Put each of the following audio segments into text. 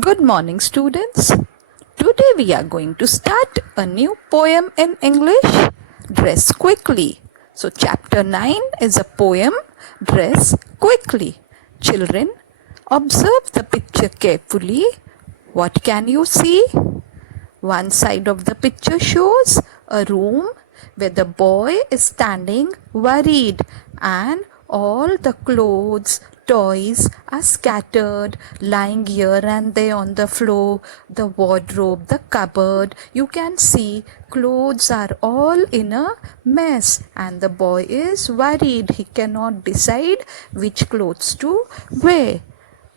Good morning, students. Today we are going to start a new poem in English. Dress quickly. So, chapter 9 is a poem, Dress Quickly. Children, observe the picture carefully. What can you see? One side of the picture shows a room where the boy is standing worried and all the clothes, toys are scattered, lying here and there on the floor, the wardrobe, the cupboard. You can see clothes are all in a mess and the boy is worried. He cannot decide which clothes to wear.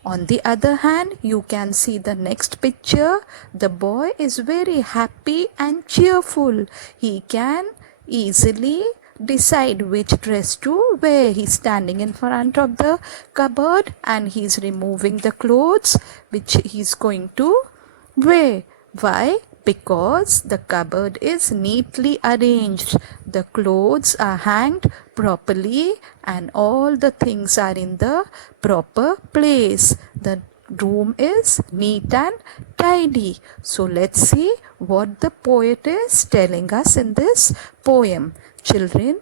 On the other hand, you can see the next picture. The boy is very happy and cheerful. He can easily decide which dress to wear. He's standing in front of the cupboard and he's removing the clothes which he's going to wear. Why? Because the cupboard is neatly arranged. The clothes are hanged properly and all the things are in the proper place. The room is neat and tidy. So let's see what the poet is telling us in this poem. Children,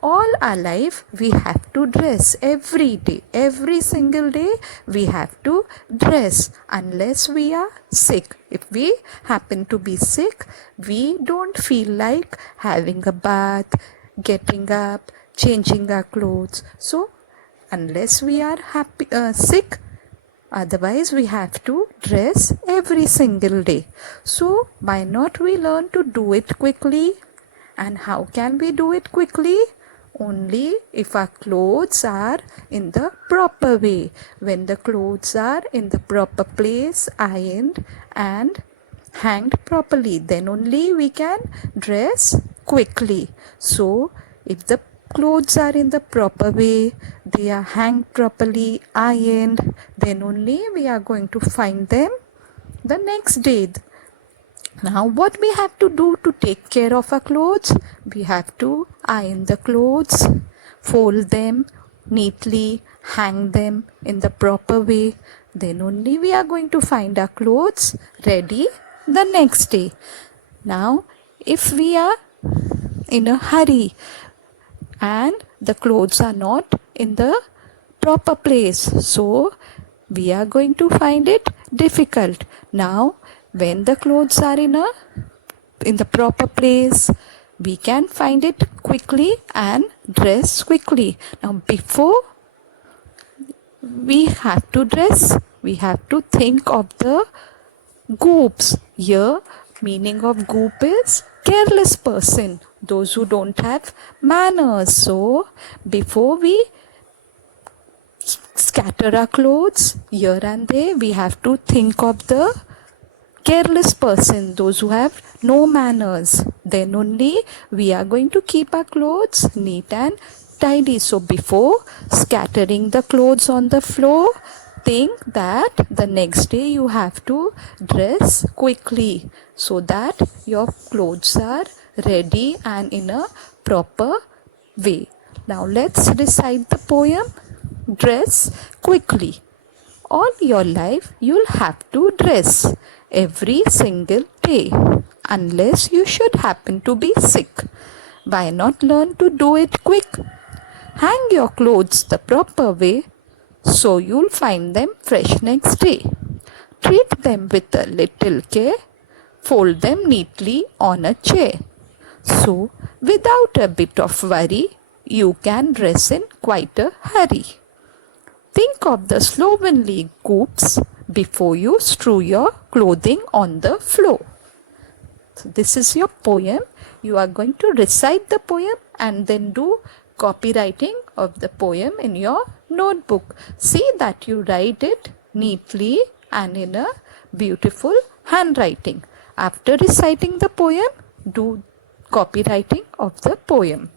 all our life we have to dress every day, every single day we have to dress unless we are sick. If we happen to be sick, we don't feel like having a bath, getting up, changing our clothes. So unless we are sick, otherwise we have to dress every single day. So why not we learn to do it quickly? And how can we do it quickly? Only if our clothes are in the proper way. When the clothes are in the proper place, ironed and hanged properly, then only we can dress quickly. So if the clothes are in the proper way, they are hanged properly, ironed, then only we are going to find them the next day. Now, what we have to do to take care of our clothes? We have to iron the clothes, fold them neatly, hang them in the proper way. Then only we are going to find our clothes ready the next day. Now, if we are in a hurry and the clothes are not in the proper place, so we are going to find it difficult. Now, when the clothes are in the proper place, we can find it quickly and dress quickly. Now, before we have to dress, we have to think of the goops. Here, meaning of goop is careless person, those who don't have manners. So, before we scatter our clothes here and there, we have to think of the careless person, those who have no manners. Then only we are going to keep our clothes neat and tidy. So before scattering the clothes on the floor, think that the next day you have to dress quickly so that your clothes are ready and in a proper way. Now let's recite the poem, Dress Quickly. All your life you'll have to dress every single day unless you should happen to be sick. Why not learn to do it quick? Hang your clothes the proper way so you'll find them fresh next day. Treat them with a little care. Fold them neatly on a chair. So, without a bit of worry, you can dress in quite a hurry. Think of the slovenly goops before you strew your clothing on the floor. So this is your poem. You are going to recite the poem and then do copywriting of the poem in your notebook. See that you write it neatly and in a beautiful handwriting. After reciting the poem, do copywriting of the poem.